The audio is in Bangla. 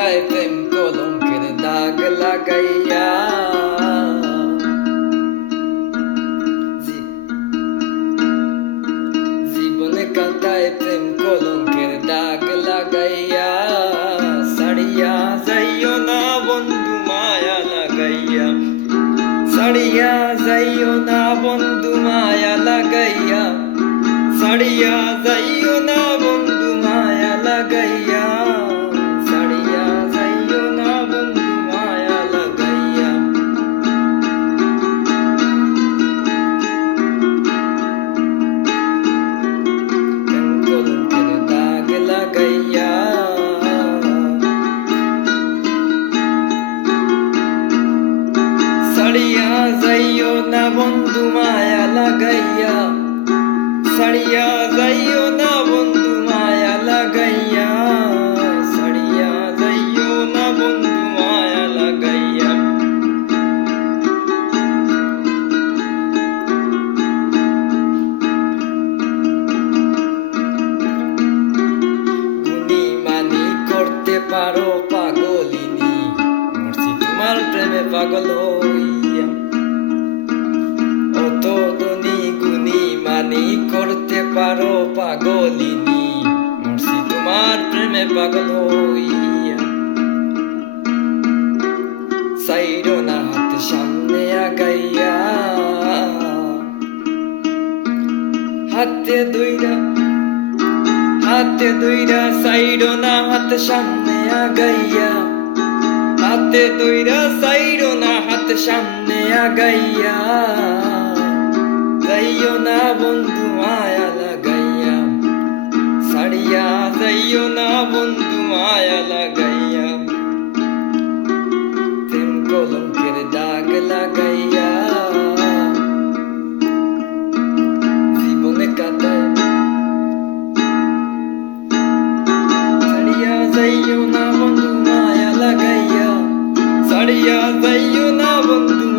কাটায় প্রেম কলঙ্কের দাগ লাগাইয়া। জীবনে কাটায় প্রেম কলঙ্কের দাগ লাগাইয়া। সারিয়া যাইও না বন্ধু মায়া লাগাইয়া, সারিয়া যাইও না বন্ধু মায়া লাগাইয়া, সারিয়া যাইও না বন্ধু মায়া লাগাইয়া, সারিয়া যাইও না বন্ধু মায়া লাগাইয়া। প্রেম কলঙ্কের দাগ লাগাইয়া। সারিয়া যাইও না বন্ধু মায়া লাগাইয়া, সারিয়া যাইও না বন্ধু মায়া লাগাইয়া, সারিয়া যাইও না বন্ধু মায়া লাগাইয়া। গুণী মানি করতে পারো পাগলিনী, মরছি তোমার প্রেমে পাগল হইয়া। অত ধনী গুণী মানি করতে পারো পাগলিনী, মরছি তোমার প্রেমে পাগল হইয়া। সাইরো না হাত সামনে আগাইয়া, হাতে দুইরা সাইরো না হাত সামনে আগাইয়া, হাতে দুইরা সাইরো না হাত সামনে আগাইয়া। যাইও না বন্ধু মায়া লাগাইয়া, সারিয়া যাইও না বন্ধু মায়া লাগাইয়া। প্রেম কলঙ্কের দাগ লাগাইয়া। জীবনে কাটায় সারিয়া যাইও না বন্ধু মায়া লাগাইয়া, সারিয়া যাইও না বন্ধু